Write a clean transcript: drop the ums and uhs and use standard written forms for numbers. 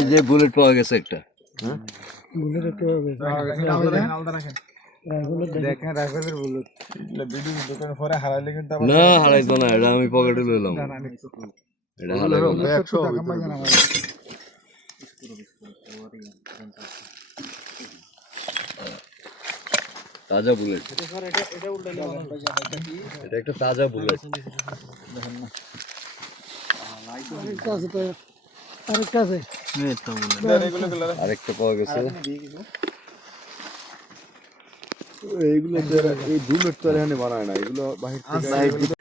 এই যে বুলেট পাওয়া গেছে একটা। বুলেট একটু দেখেন রাইফেলের বুলেট ভিডিও দোকানে পরে হারাইলে কিন্তু না হারাইতো না, এটা আমি পকেটে লইলাম। এটা হারাইবো না। 100 তাজা বুলেট, এটা একটা তাজা বুলেট। আরেকটা পাওয়া গেছে। এইগুলো এই বুলেট তো এখানে বানায় না, এগুলো বাহির থেকে